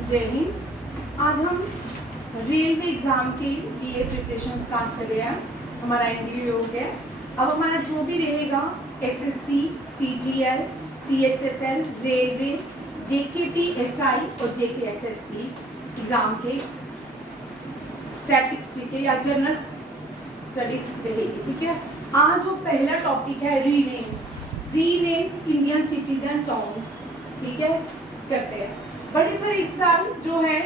जय हिंद। आज हम रेलवे एग्ज़ाम के लिए प्रिपरेशन स्टार्ट कर रहे हैं। हमारा एनडीए हो गया। अब हमारा जो भी रहेगा एसएससी, सीजीएल, सीएचएसएल, रेलवे, जेकेपीएसआई और जेकेएसएसपी एग्ज़ाम के स्टैटिस्टिक्स के या जनरल स्टडीज रहेगी। ठीक है। आज जो पहला टॉपिक है रीनेम्स इंडियन सिटीज एंड टाउन्स। ठीक है, करते हैं। बड़े सर इस साल जो है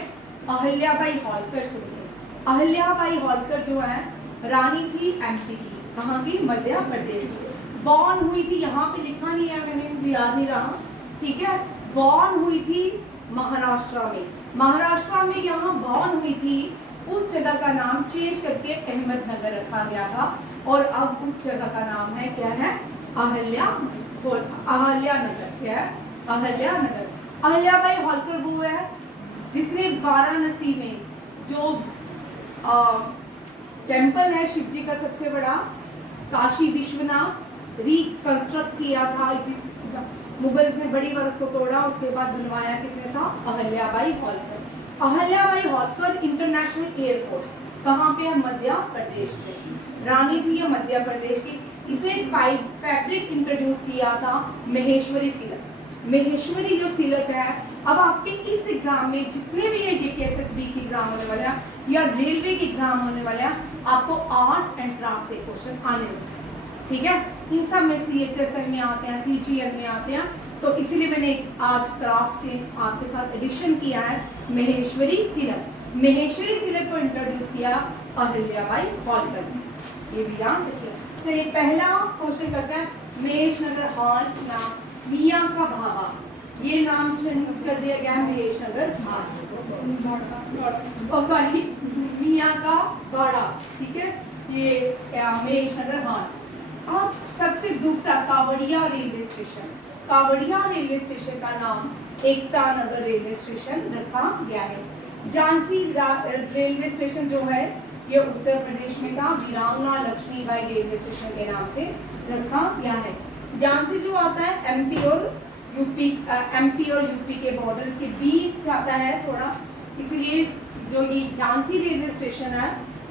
अहल्याबाई होलकर सुनिए। अहल्याबाई होलकर जो है रानी थी एमपी की। कहाँ की? मध्य प्रदेश से। बॉर्न हुई थी, यहाँ पे लिखा नहीं है, मैंने याद नहीं रहा। ठीक है, बॉर्न हुई थी महाराष्ट्र में। महाराष्ट्र में यहाँ बॉर्न हुई थी। उस जगह का नाम चेंज करके अहमदनगर रखा गया था और अब उस जगह का नाम है क्या है? अहल्यानगर। क्या है? अहल्यानगर। अहल्याबाई होलकर वो है जिसने वाराणसी में जो टेम्पल है शिव जी का सबसे बड़ा, काशी विश्वनाथ, रिकंस्ट्रक्ट किया था। जिस मुगल्स ने बड़ी बार उसको तोड़ा, उसके बाद बनवाया किसने था? अहल्याबाई होलकर। अहल्याबाई होलकर इंटरनेशनल एयरपोर्ट कहाँ पे है? मध्य प्रदेश में। रानी थी ये मध्य प्रदेश की। इसने फैब्रिक इंट्रोड्यूस किया था महेश्वरी सिल्क। महेश्वरी जो सिल्क है, अब आपके इस एग्जाम में जितने भी है जेकेएसएसबी के एग्जाम होने वाले हैं या रेलवे के एग्जाम होने वाले हैं, आपको आर्ट एंड क्राफ्ट से क्वेश्चन आने वाले हैं। ठीक है, इन सब में सीएचएसएल में आते हैं, सीजीएल में आते हैं, तो इसीलिए मैंने आज क्राफ्ट चेंज आपके साथ एडिशन किया है। महेश्वरी सिल्क, महेश्वरी सिल्क को इंट्रोड्यूस किया अहल्याबाई होलकर ने। ये भी याद रखिए। चलिए पहला क्वेश्चन करते हैं। महेशनगर हाल्ट नाम मियाँ का भावा, ये नाम कर दिया गया है महेशनगर सॉरी मियाँ का बाड़ा। ठीक है, ये महेशनगर हाल्ट। अब सबसे दूसरा कावड़िया रेलवे स्टेशन। कावड़िया रेलवे स्टेशन का नाम एकता नगर रेलवे स्टेशन रखा गया है। झांसी रेलवे स्टेशन जो है ये उत्तर प्रदेश में था, वीरांगना लक्ष्मीबाई रेलवे स्टेशन के नाम से रखा गया है। झांसी जो आता है एमपी और यूपी के बॉर्डर के बीच आता है थोड़ा, इसलिए जो ये झांसी रेलवे स्टेशन है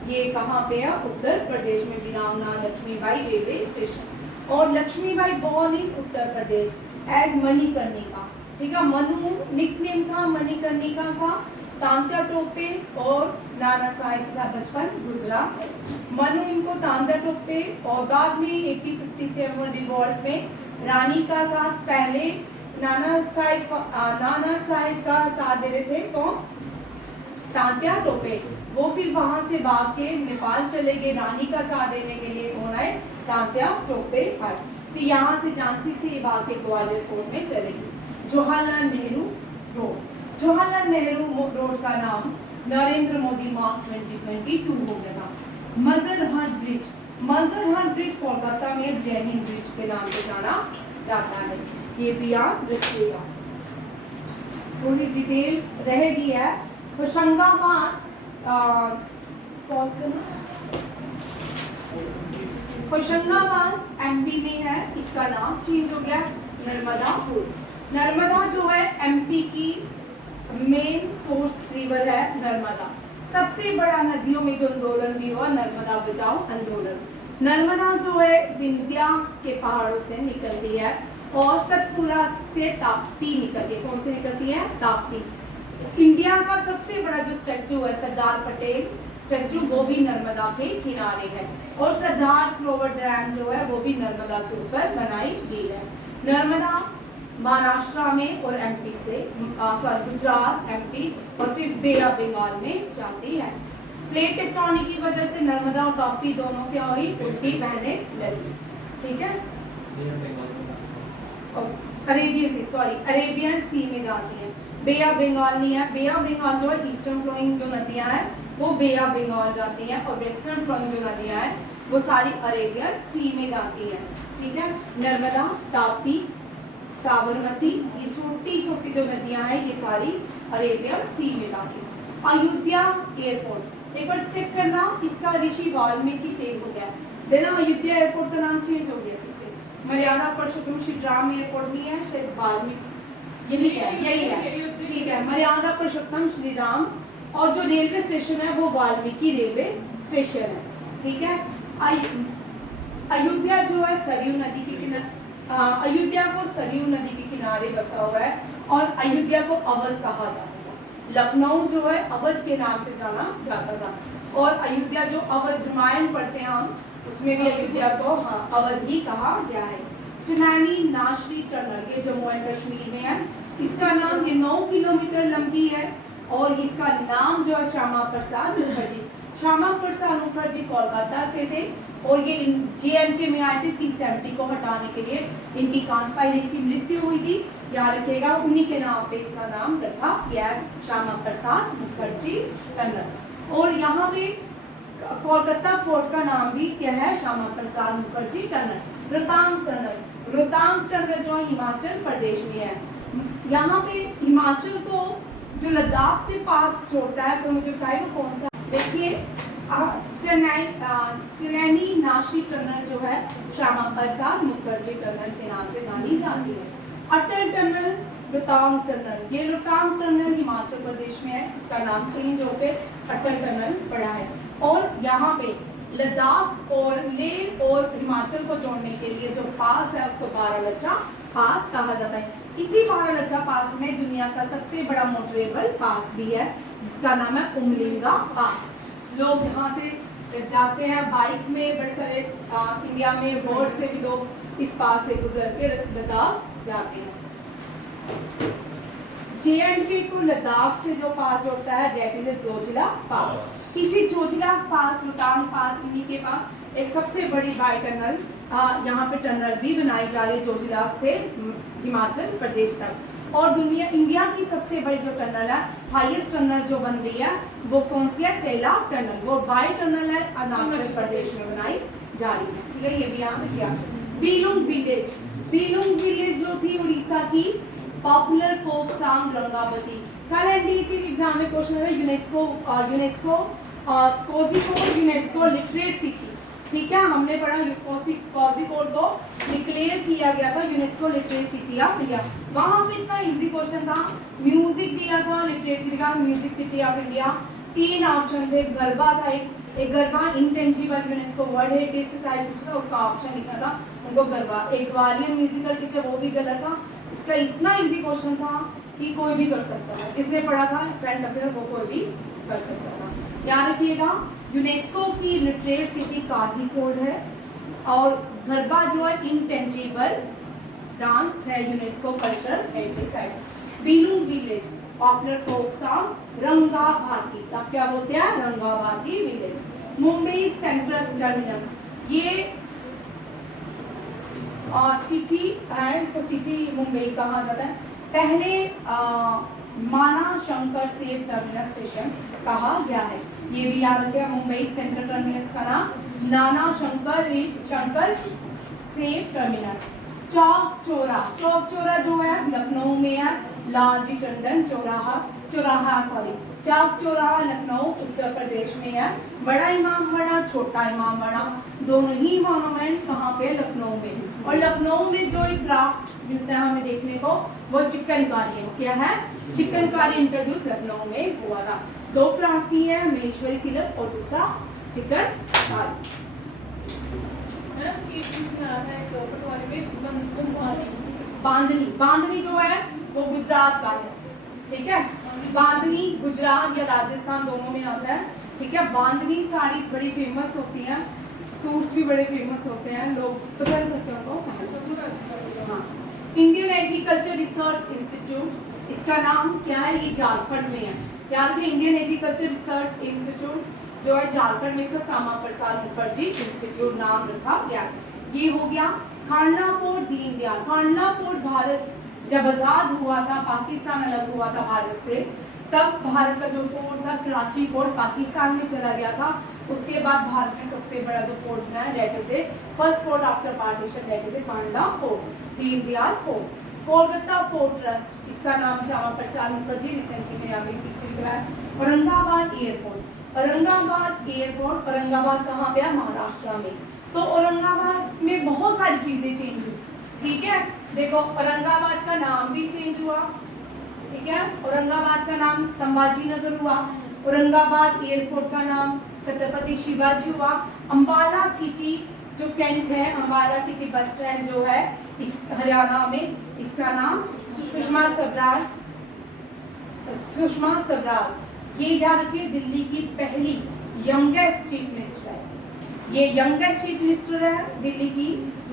ये कहाँ पे है? उत्तर प्रदेश में, वीरांगना लक्ष्मीबाई रेलवे स्टेशन। और Laxmibai born in Uttar Pradesh as Manikarnika. ठीक है, मनु निकनेम था मणिकर्णिका का। तांत्या टोपे और नाना साहेब के साथ बचपन गुजरा है। मनु इनको तांत्या टोपे और बाद में 1857 रिवॉल्ट में रानी का साथ, पहले नाना साहेब का साथ दे रहे थे तो तांत्या टोपे, वो फिर वहां से भाग के नेपाल चले गए रानी का साथ देने के लिए। कौन आए? तांत्या टोपे आए। फिर यहाँ से झांसी से भाग के ग्वालियर फोर्ट में चले गए। जवाहरलाल नेहरू रोड, जवाहरलाल नेहरू रोड का नाम नरेंद्र मोदी मार्च 2022 हो गया था। मजरहट ब्रिज, मजरहट ब्रिज कोलकाता में जय हिंद ब्रिज के नाम से जाना जाता है। ये भी याद रखिएगा, थोड़ी डिटेल रहेगी है। होशंगाबाद होशंगाबाद एमपी में है, इसका नाम चेंज हो गया नर्मदापुर। नर्मदा जो है एमपी की मेन सोर्स रिवर है नर्मदा। सबसे बड़ा नदियों में जो आंदोलन भी हुआ नर्मदा बचाओ आंदोलन। नर्मदा जो है विंध्यास के पहाड़ों से निकलती है और सतपुरा से ताप्ती निकलती है। कौन से निकलती है? ताप्ती। इंडिया का सबसे बड़ा जो स्टैचू है सरदार पटेल स्टैचू, वो भी नर्मदा के किनारे है। और सरदार सरोवर डैम जो है वो भी नर्मदा के ऊपर बनाई गई है। नर्मदा महाराष्ट्र में और एमपी से गुजरात, एमपी और फिर बे ऑफ बंगाल में जाती है। प्लेट टेक्टोनिक की वजह से नर्मदा और ताप्ती दोनों क्या हुई? उल्टी बहने लगी। ठीक है, अरेबियन सी में जाती है। बे ऑफ बंगाल नहीं है। बे ऑफ बंगाल जो है ईस्टर्न फ्लोइंग जो नदियां हैं वो बे ऑफ बंगाल जाती हैं और वेस्टर्न फ्लोइंग जो नदियां हैं वो सारी अरेबियन सी में जाती है। ठीक है, नर्मदा, ताप्ती, साबरमती, ये छोटी छोटी जो नदियां हैं ये सारी अरेबियन सी में जाती है। अयोध्या एयरपोर्ट एक बार चेक करना, इसका ऋषि वाल्मीकि चेंज हो गया। देना अयोध्या एयरपोर्ट का नाम चेंज हो गया फिर से। मर्यादा पुरुषोत्तम श्री राम एयरपोर्ट नहीं है, शायद वाल्मीकि यही है ठीक है। मर्यादा पुरुषोत्तम श्री राम, और जो रेलवे स्टेशन है वो वाल्मीकि रेलवे स्टेशन है, ठीक है। अयोध्या जो है सरयू नदी के किनारे, अयोध्या को सरयू नदी के किनारे बसा हुआ है और अयोध्या को अवध कहा जाता था। लखनऊ जो है अवध के नाम से जाना जाता था, और अयोध्या जो अवध रामायण पढ़ते हैं हम, उसमें भी अयोध्या को अवध ही कहा गया है। चनैनी नाशरी टनल, ये जम्मू एंड कश्मीर में है। इसका नाम, ये 9 किलोमीटर लंबी है और इसका नाम जो है श्यामा प्रसाद मुखर्जी। श्यामा प्रसाद मुखर्जी कोलकाता से थे और ये JNK में आए थे 370 को हटाने के लिए। इनकी कांस्पायरेसी मृत्यु हुई थी, याद रखिएगा, उन्हीं के नाम पे इसका नाम रखा गया है, श्यामा प्रसाद मुखर्जी टनल। और यहाँ पे कोलकाता पोर्ट का नाम भी क्या है, Shyama Prasad Mukherjee tunnel. Rohtang tunnel, Rohtang tunnel जो हिमाचल प्रदेश में है। यहाँ पे हिमाचल को जो लद्दाख से पास छोड़ता है, तो मुझे बताइए कौन सा। देखिए चनैनी नाशी टनल जो है श्यामा प्रसाद मुखर्जी टनल के नाम से जानी जाती है। अटल टनल, रोहतांग टनल, ये रोहतांग टनल हिमाचल प्रदेश में है, इसका नाम चेंज होकर अटल टनल पड़ा है। और यहाँ पे लद्दाख और लेह और हिमाचल को जोड़ने के लिए जो पास है उसको बारालाचा पास कहा जाता है। इसी बारालाचा पास में दुनिया का सबसे बड़ा मोटरेबल पास भी है, जिसका नाम है उमलिंगा पास। लोग यहाँ से जाते हैं बाइक में, बड़े सारे इंडिया में बोर्ड से भी लोग इस पास से गुजर के लद्दाख जाते हैं। JNK को लद्दाख से जो पास जोड़ता है दैट इज जोजिला पास। इसी जोजिला पास, रोहतांग पास, इन्हीं के पास एक सबसे बड़ी बाई टनल, यहाँ पे टनल भी बनाई जा रही है जोजिला से हिमाचल प्रदेश तक। और इंडिया की सबसे बड़ी जो टनल है, हाईएस्ट टनल जो बन रही है, वो कौन सी है, सेला टनल। वो बाई टनल है, अरुणाचल प्रदेश में बनाई जा रही है, ठीक है। ये भी यहाँ पे किया। बीलुंग विलेज, बीलुंग विलेज जो थी उड़ीसा की पॉपुलर फोक सॉन्ग रंगावती। कल एनडीए के एग्जाम में क्वेश्चन है UNESCO Kozhikode UNESCO literate city, ठीक है। हमने पढ़ा कोझिकोड को डिक्लेयर किया गया था UNESCO literate city of India. वहां पे इतना इजी क्वेश्चन था, म्यूजिक दिया था, लिटरेट की जगह music city of India. 3 option थे, गरबा था एक garba intangible UNESCO world heritage से पूछा था, उसका ऑप्शन लिखना था उनको गरबा। एक ग्वालियर म्यूजिकल टीचर, वो भी गलत था। इसका इतना इजी क्वेश्चन था कि कोई भी कर सकता था, जिसने पढ़ा था करंट अफेयर वो कोई भी कर सकता था। याद रखिएगा, यूनेस्को की लिटरेट सिटी कोझिकोड है और गरबा जो है इंटेंजिबल डांस है, UNESCO cultural heritage site. Bilung village popular folk song Rangabhati, तब क्या बोलते हैं, Rangabhati village. Mumbai central terminus, ये सिटी है, इसको सिटी मुंबई कहा जाता है। पहले माना शंकर सेव टर्मिनस स्टेशन कहा गया है, ये भी याद रखिए। मुंबई सेंट्रल टर्मिनस का नाम नाना शंकर सेव टर्मिनस। चौक चौरा जो है लखनऊ में है, लालजी टंडन चौराहा चौक चौराहा लखनऊ उत्तर प्रदेश में है। बड़ा इमाम बाड़ा, छोटा इमाम बाड़ा, दोनों ही मॉन्यूमेंट कहाँ पे, लखनऊ में। और लखनऊ में जो एक क्राफ्ट मिलता है हमें देखने को, वो चिकनकारी है। क्या है, चिकनकारी इंट्रोड्यूस लखनऊ में हुआ था। 2 क्राफ्ट की है, महेश्वरी सिलक और दूसरा चिकनकारी। बांधनी जो है वो गुजरात का है, ठीक है। बांधनी गुजरात या राजस्थान दोनों में आता है, ठीक है। बांधनी साड़ीज बड़ी फेमस होती हैं, सूट्स भी बड़े फेमस होते हैं, लोग पसंद करते हैं उनको। हाँ, इंडियन एग्रीकल्चर रिसर्च इंस्टीट्यूट, इसका नाम क्या है, ये झारखंड में है। याद रखिए, इंडियन एग्रीकल्चर रिसर्च इंस्टीट्यूट जो है झारखंड में, इसका श्यामा प्रसाद मुखर्जी इंस्टीट्यूट नाम रखा गया। ये हो गया। खांडला पोर्ट दीनदयाल, खांडला पोर्ट भारत जब आजाद हुआ था, पाकिस्तान अलग हुआ था भारत से, तब भारत का जो पोर्ट था कराची पोर्ट पाकिस्तान में चला गया था। उसके बाद भारत में सबसे बड़ा जो पोर्ट बना है that is first port after partition, that is Kandla port, Deendayal port. Kolkata port trust, इसका नाम श्यामा प्रसाद मुखर्जी, रिसेंटली मैंने अभी पीछे भी कराया। औरंगाबाद एयरपोर्ट, औरंगाबाद एयरपोर्ट, औरंगाबाद कहाँ पे है, महाराष्ट्र में। तो औरंगाबाद में बहुत सारी चीजें चेंज हुई, ठीक है। देखो औरंगाबाद का नाम भी चेंज हुआ, ठीक है, औरंगाबाद का नाम संभाजी नगर हुआ, औरंगाबाद एयरपोर्ट का नाम छत्रपति शिवाजी हुआ, अंबाला सिटी जो कैंट है, अंबाला सिटी बस स्टैंड जो है इस हरियाणा में, इसका नाम सुषमा स्वराज, सुषमा स्वराज। ये याद रखिए दिल्ली की पहली यंगेस्ट चीफ मिनिस्टर है, ये यंगेस्ट चीफ मिनिस्टर है, दिल्ली की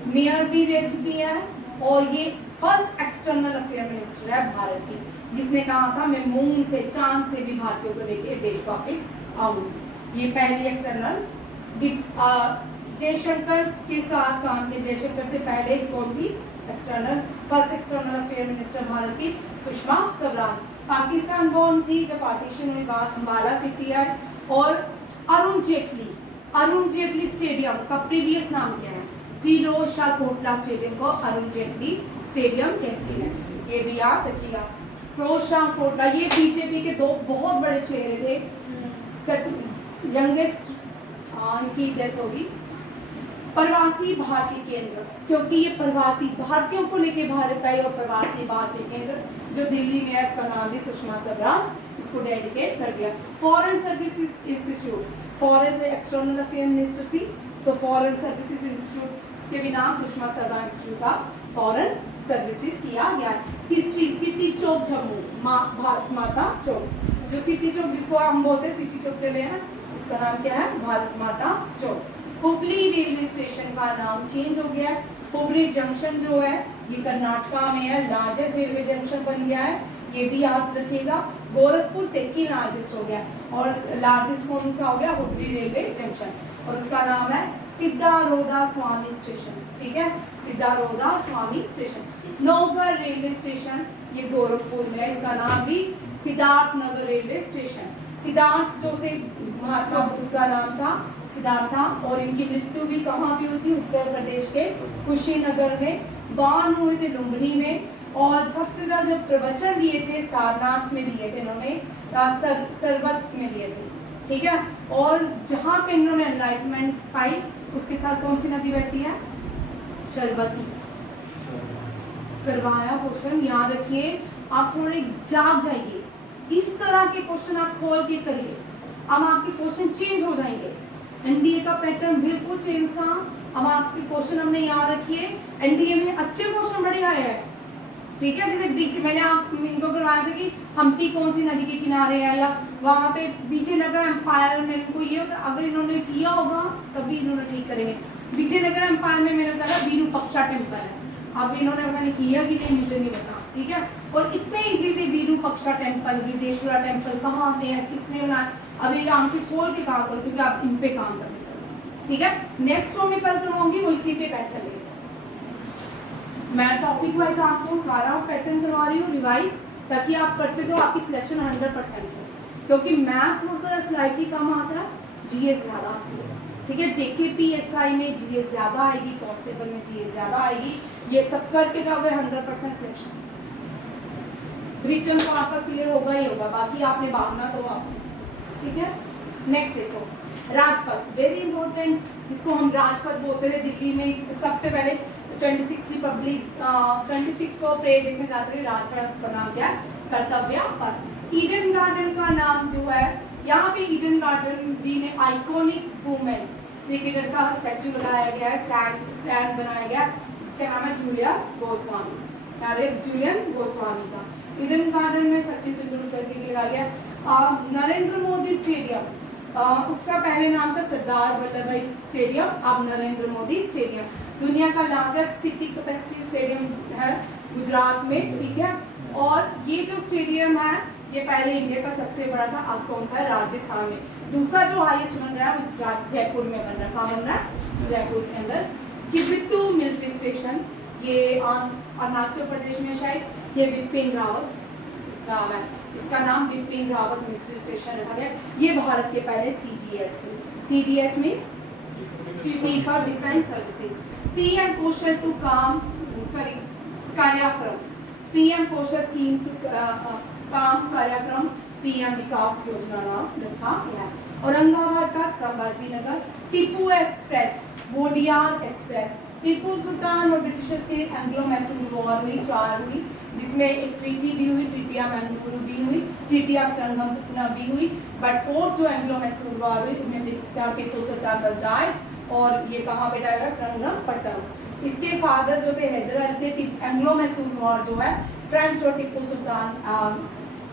मेयर भी रह चुकी है और ये फर्स्ट एक्सटर्नल अफेयर मिनिस्टर है भारत की, जिसने कहा था मैं मून से चांद से भी भारतीयों को लेके देश वापस आऊंगी। ये पहली एक्सटर्नल। जयशंकर के साथ काम किया, जयशंकर से पहले कौन थी external, first external affair minister Bharat की सुषमा स्वराज। पाकिस्तान बोर्न थी जब पार्टीशन हुई बात, अंबाला सिटी है। और अरुण जेटली स्टेडियम का प्रीवियस नाम क्या है, फिरोज शाह कोटला स्टेडियम को अरुण जेटली स्टेडियम कहते हैं, ये भी याद रखिएगा। फिरोज शाह कोटला ये बीजेपी के दो बहुत बड़े चेहरे थे, यंगेस्ट इनकी डेथ होगी। प्रवासी भारतीय केंद्र, क्योंकि ये प्रवासी भारतीयों को लेके भारत का और प्रवासी भारतीय केंद्र जो दिल्ली में है, इसका नाम भी सुषमा स्वराज इसको डेडिकेट कर दिया। फॉरेन सर्विसेज इंस्टीट्यूट, फॉरेन से एक्सटर्नल अफेयर मिनिस्टर थी तो फॉरेन सर्विसेज इंस्टीट्यूट इसके भी नाम सुषमा स्वराज इंस्टीट्यूट का फॉरेन सर्विसेज किया गया। हिस्ट्री, सिटी चौक जम्मू, भारत माता चौक, जो सिटी चौक जिसको हम बोलते हैं सिटी चौक चले हैं, उसका नाम क्या है, भारत माता चौक। हुबली रेलवे स्टेशन का नाम चेंज हो गया है, हुबली जंक्शन जो है ये कर्नाटका में है, लार्जेस्ट रेलवे जंक्शन बन गया है, ये भी याद रखिएगा। गोरखपुर सेकेंड लार्जेस्ट हो गया और लार्जेस्ट कौन सा हो गया, हुबली रेलवे जंक्शन, और उसका नाम है सिद्धारोदा स्वामी स्टेशन, ठीक है, सिद्धारोदा स्वामी स्टेशन। नौगढ़ रेलवे स्टेशन ये गोरखपुर में है, इसका नाम भी सिद्धार्थ नगर रेलवे स्टेशन। सिद्धार्थ जो थे महात्मा बुद्ध का नाम था सिद्धार्था, और इनकी मृत्यु भी कहाँ भी हुई थी, उत्तर प्रदेश के कुशीनगर में। बाण हुए थे लुम्बिनी में, और सबसे ज्यादा जो प्रवचन दिए थे सारनाथ में दिए थे इन्होंने, सरबत में दिए थे, ठीक है। और जहाँ पे इन्होंने एनलाइटमेंट पाई उसके साथ कौन सी नदी बैठी है, शरबती। करवाया क्वेश्चन याद रखिए, आप थोड़े जाग जाइए, इस तरह के क्वेश्चन आप खोल के करिए, अब आपके क्वेश्चन चेंज हो जाएंगे। एनडीए का पैटर्न बिल्कुल चेंज था, अब आपके क्वेश्चन हमने याद रखिए, एनडीए में अच्छे क्वेश्चन बड़े आए हैं, ठीक है। जैसे बीच मैंने आप इनको करवाया था कि हम्पी कौन सी नदी के किनारे है, या वहाँ पे विजयनगर एम्पायर में इनको ये होता, अगर इन्होंने किया होगा तभी इन्होंने ठीक करेंगे। विजयनगर एम्पायर में मैंने बताया विरूपक्षा टेम्पल है, अब इन्होंने पता नहीं किया कि नहीं मुझे नहीं पता, ठीक है। और इतने इजी से विरूपक्षा टेम्पल, विदेश्वरा टेम्पल कहाँ पे है, किसने बनाया, अभी आंखें खोल के काम करो क्योंकि आप इन पे काम करने चलो, ठीक है। नेक्स्ट जो मैं कल करवाऊंगी वो इसी पे पैटर्न है, मैं टॉपिक वाइज आपको सारा पैटर्न करवा रही हूँ रिवाइज, ताकि आप करते तो आपकी सिलेक्शन 100% है, क्योंकि मैथ थोड़ा सा स्लाइटली कम आता है, जीएस ज्यादा आती है, ठीक है। जेकेपीएसआई में जीएस ज्यादा आएगी, कांस्टेबल में जीएस ज्यादा आएगी, ये सब करके जाओगे 100% सिलेक्शन। रिटर्न तो आपका क्लियर होगा ही होगा, बाकी आपने भागना तो आपने, ठीक है। नेक्स्ट देखो राजपथ, वेरी इंपॉर्टेंट, जिसको हम राजपथ बोलते थे दिल्ली में। सबसे पहले 26 रिपब्लिक 26 को परेड देखने जाते थे राजपथ, उसका नाम क्या है, कर्तव्य पथ। ईडन गार्डन का नाम जो है, यहाँ पे ईडन गार्डन जी ने आइकॉनिक वुमेन क्रिकेटर का स्टैचू लगाया गया है, स्टैंड बनाया गया, इसका नाम है जूलियन गोस्वामी, जूलियन गोस्वामी का। ईडन गार्डन में सचिन तेंदुलकर के लिए लगाया गया। नरेंद्र मोदी स्टेडियम, उसका पहले नाम था सरदार वल्लभ भाई स्टेडियम, अब नरेंद्र मोदी स्टेडियम। दुनिया का लार्जेस्ट सिटी कैपेसिटी स्टेडियम है गुजरात में, ठीक है। और ये जो स्टेडियम है ये पहले इंडिया का सबसे बड़ा था, अब कौन सा है, राजस्थान में। दूसरा जो हाईएस्ट बन रहा है वो जयपुर में बन रहा है, कहाँ बन रहा है, जयपुर के अंदर। किबिथु मिलिट्री स्टेशन, ये अरुणाचल प्रदेश में शायद, ये बिपिन रावत गाँव है, इसका नाम बिपिन रावत मिलिट्री स्टेशन रखा गया। ये भारत के पहले सीडीएस थे, CDS means chief of defence services. PM पोषण टू काम कार्यक्रम, पीएम पोषण स्कीम टू काम कार्यक्रम, पीएम विकास योजना नाम रखा गया। औरंगाबाद का संभाजी नगर। टीपू एक्सप्रेस, वोडियार एक्सप्रेस, टिपू सुल्तान और ब्रिटिशर्स के एंग्लो मैसूर वॉर हुई, 4 हुई, जिसमें एक ट्रीटी भी हुई, ट्रीटी ऑफ मैंगलुरु भी हुई, ट्रीटी ऑफ श्रीरंगपट्टनम भी हुई, बट 4th जो एंग्लो मैसूर वॉर हुई उसमें टिपू सुल्तान वाज डाइड, और ये कहाँ पे डायगा, श्रीरंगपट्टनम। इसके फादर जो थे हैदर अली थे। एंग्लो मैसूर वॉर जो है फ्रेंच और टिपू सुल्तान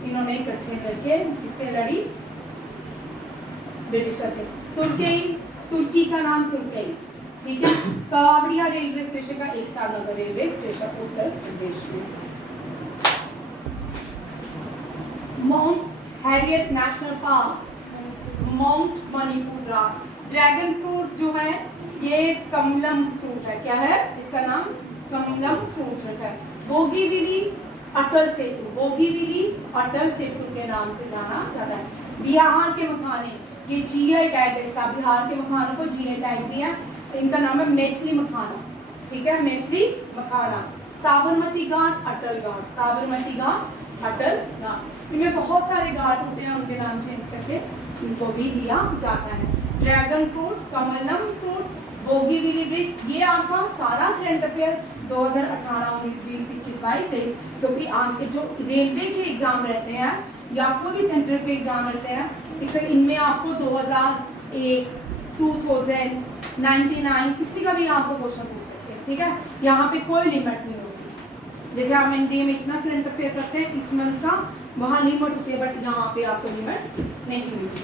इन्होंने इकट्ठे करके इससे लड़ी, ब्रिटिशर से। तुर्की का नाम तुर्कई, ठीक है। कावड़िया रेलवे स्टेशन का एकता नगर रेलवे स्टेशन उत्तर प्रदेश में। Mount Harriet national park, mount Manipur राग, ड्रैगन फ्रूट जो है ये कमलम फ्रूट है। क्या है इसका नाम? कमलम फ्रूट है। बोगीबिली अटल सेतु, बोगीबिली अटल सेतु के नाम से जाना जाता है। बिहार के मखाने, ये जीआई टैग है इसका, बिहार के मखानों को जीआई टैग भी है। इनका नाम है मैथिली मखाना, ठीक है, मैथिली मखाना। साबरमती घाट, अटल घाट, साबरमती घाट, अटल घाट, इनमें बहुत सारे घाट होते हैं, उनके नाम चेंज करके इनको भी दिया जाता है। Dragon fruit, Kamalam fruit, Bogibeel bridge, ये आपका सारा करंट अफेयर 2018, 19, 20, 21, 22, 23, क्योंकि आपके जो रेलवे के एग्जाम रहते हैं या कोई भी सेंटर के एग्जाम रहते हैं, इसमें इनमें आपको 2001, 2099 किसी का भी आपको क्वेश्चन पूछ सकते हैं, ठीक है। यहाँ पे कोई लिमिट नहीं होती। जैसे हम एनडीए में इतना करंट अफेयर करते हैं इस मंथ का, वहाँ लिमिट होती है, बट यहाँ पे आपको लिमिट नहीं मिलती,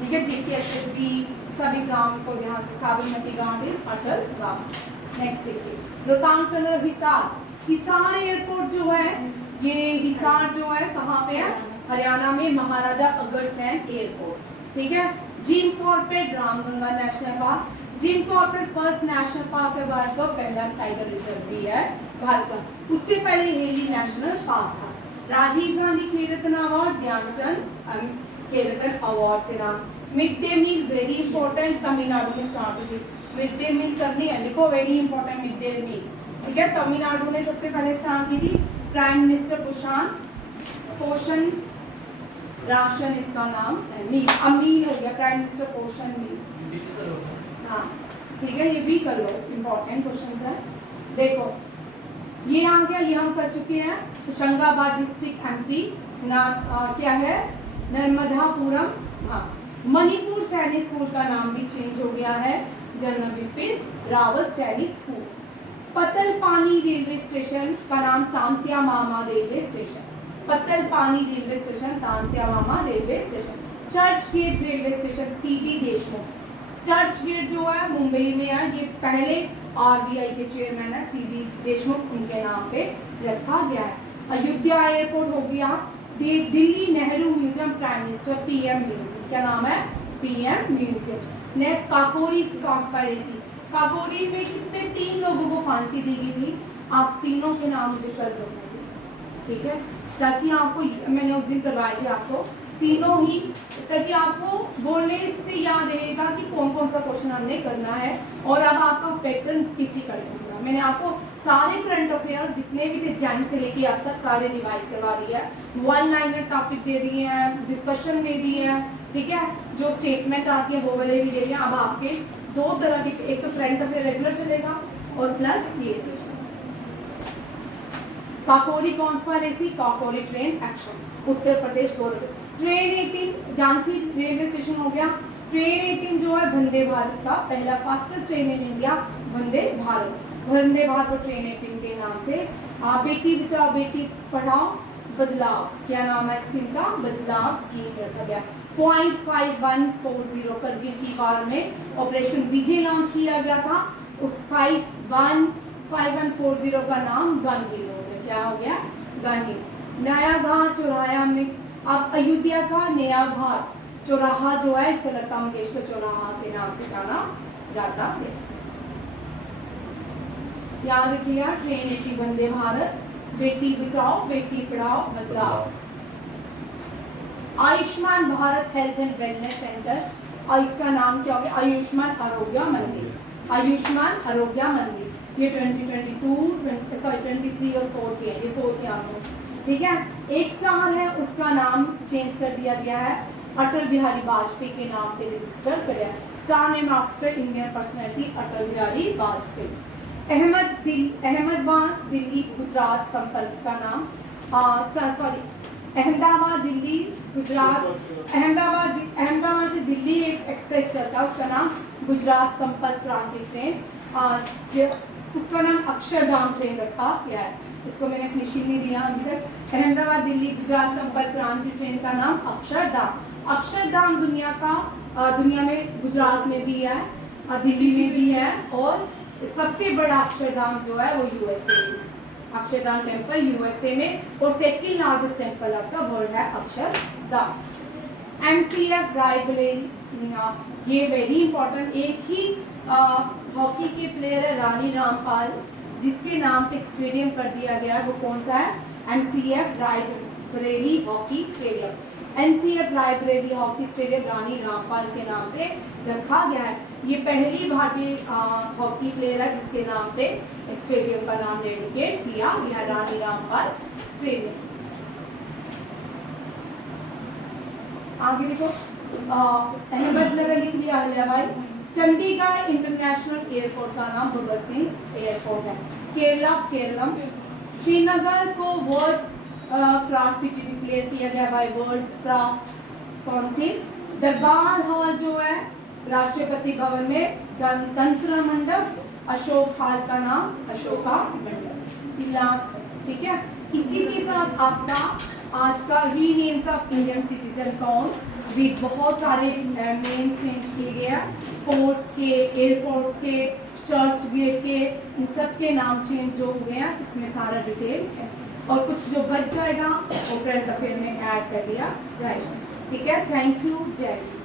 ठीक है। जीके, एसएसबी सब एग्जाम को ध्यान से। साबरमती घाट इज अटल घाट। नेक्स्ट देखिए, रोहतांग टनल, हिसार। हिसार एयरपोर्ट जो है, ये हिसार जो है कहाँ पे है? हरियाणा में, महाराजा अग्रसेन एयरपोर्ट, ठीक है। Jim Corbett Ramganga national park, Jim Corbett first national park है भारत का, पहला टाइगर रिजर्व भी है भारत का। उससे पहले हेली नेशनल पार्क था। राजीव गांधी खेल रत्न अवार्ड, ध्यानचंद खेल रत्न अवार्ड से नाम। Mid day meal very important, Tamil Nadu में स्टार्ट हुई। मिड डे मील करनी है, लिखो very important mid day meal, ठीक है। तमिलनाडु ने सबसे पहले स्टार्ट की थी। प्राइम मिनिस्टर पोषण राशन इसका नाम है, मील, अमील हो गया, प्राइम मिनिस्टर पोषण मील, हाँ ठीक है, ये भी कर लो, इंपॉर्टेंट क्वेश्चन है। देखो ये यहाँ क्या, ये हम कर चुके हैं। होशंगाबाद डिस्ट्रिक्ट एमपी ना, क्या है, नर्मदापुरम, हाँ। मणिपुर सैनिक स्कूल का नाम भी चेंज हो गया है, जनरल बिपिन रावत सैनिक स्कूल। पतलपानी रेलवे स्टेशन का नाम Tantya Mama railway station, Patalpani railway station, Tantya Mama railway station. Churchgate railway station, CD Deshmukh. Churchgate जो है मुंबई में है, ये पहले आरबीआई के चेयरमैन है सीडी देशमुख, उनके नाम पे रखा गया है। अयोध्या एयरपोर्ट हो गया। Delhi Nehru museum, prime minister PM museum, क्या नाम है? PM museum. ने काकोरी कॉन्स्पिरेसी, काकोरी में कितने 3 लोगों को फांसी दी गई थी, आप तीनों के नाम मुझे कर दो, ठीक है, ताकि आपको, मैंने उस दिन करवाई थी आपको तीनों ही, ताकि आपको बोलने से याद रहेगा कि कौन कौन सा क्वेश्चन हमने करना है, और अब आपका पैटर्न डिफिकल्ट होगा। मैंने आपको सारे करंट अफेयर जितने भी थे जैन से लेके अब तक सारे रिवाइज करवा दिए हैं, 1 लाइनर टॉपिक दे दिए हैं, डिस्कशन दे दिए हैं, ठीक है, जो स्टेटमेंट आती है वो वाले भी दे दिए। अब आपके 2 तरह के, एक तो करंट अफेयर रेगुलर चलेगा और प्लस ये Kakori conspiracy, Kakori train action, Uttar Pradesh Gorakhpur. Train 18 Jhansi railway station हो गया। ट्रेन 18 जो है वंदे भारत का पहला fastest train in India, Vande Bharat, Vande Bharat train 18 के नाम से। बेटी बचाओ बेटी पढ़ाओ बदलाव, क्या नाम है स्कीम का? बदलाव स्कीम रखा गया। 0.5140 करगिल की वार में ऑपरेशन विजय लॉन्च किया गया था। उस 5140 का नाम गन हिल हो गया, क्या हो गया? गन हिल। नया घाट चौराहा हमने, अब अयोध्या का नया घाट चौराहा जो है लता मंगेशकर चौराहा के नाम से जाना जाता है। याद रखिएगा, ट्रेन 80 वंदे भारत, बेटी बचाओ बेटी पढ़ाओ बदलाव। Ayushman Bharat health and wellness centre, और इसका नाम क्या हो गया? आयुष्मान आरोग्य मंदिर, आयुष्मान आरोग्य मंदिर। ये 23 और 4 के, ये 4 के आंकड़े, ठीक है। एक स्टार है उसका नाम चेंज कर दिया गया है, अटल बिहारी वाजपेयी के नाम पे रजिस्टर कराया। Star name after Indian personality Atal Bihari Vajpayee. Ahmedabad Delhi Gujarat संपर्क का नाम, सॉरी अहमदाबाद दिल्ली गुजरात, अहमदाबाद से दिल्ली एक एक्सप्रेस चलता है, उसका नाम गुजरात संपर्क क्रांति ट्रेन, उसका नाम अक्षरधाम ट्रेन रखा गया है। इसको मैंने फिनिशिंग नहीं दिया अभी तक। अहमदाबाद दिल्ली गुजरात संपर्क क्रांति ट्रेन का नाम अक्षरधाम। अक्षरधाम दुनिया में गुजरात में भी है, दिल्ली में भी है, और सबसे बड़ा अक्षरधाम जो है वो यूएसए में, अक्षरधाम टेम्पल यूएसए में, और second largest temple of the world है अक्षरधाम। एमसीएफ रायबरेली, ये वेरी इंपॉर्टेंट, एक ही हॉकी के प्लेयर है रानी रामपाल, जिसके नाम पे एक स्टेडियम कर दिया गया है, वो कौन सा है? MCF Raebareli hockey stadium. MCF Raebareli hockey stadium Rani Rampal के नाम पे रखा गया है। ये पहली भारतीय हॉकी प्लेयर है जिसके नाम पे एक स्टेडियम का नाम डेडिकेट किया गया, रानी रामपाल स्टेडियम। आगे देखो, अहमदनगर लिख लिया अहिल्याबाई। चंडीगढ़ इंटरनेशनल एयरपोर्ट का नाम भगत सिंह एयरपोर्ट है। केरलम, श्रीनगर को वर्ल्ड क्राफ्ट सिटी डिक्लेयर किया गया बाय वर्ल्ड क्राफ्ट काउंसिल। दरबार हॉल जो है राष्ट्रपति भवन में, गणतंत्र मंडप, अशोक हॉल का नाम अशोका मंडप। लास्ट, ठीक है। इसी के साथ आपका आज का renames of Indian citizen towns with बहुत सारे नेम चेंज किए गए हैं, पोर्ट्स के, एयरपोर्ट्स के, चर्च गेट के, इन सब के नाम चेंज जो हुए हैं, इसमें सारा डिटेल है, और कुछ जो बच जाएगा वो करंट अफेयर में ऐड कर दिया जाएगा। ठीक है, थैंक यू, जय हिंद।